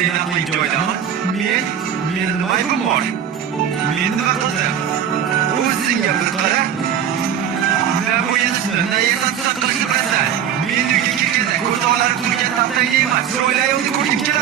Sen aqling joyidaman. Men nima aybim bor? Men nima qildim? O'zingga bir qara. Na bo'yinsizni, na yerdan qilishni bilasan. Men uyga kelganda ko'rdoqlar qurgan taftangni emas, chiroyli ayolni ko'rgim keladi.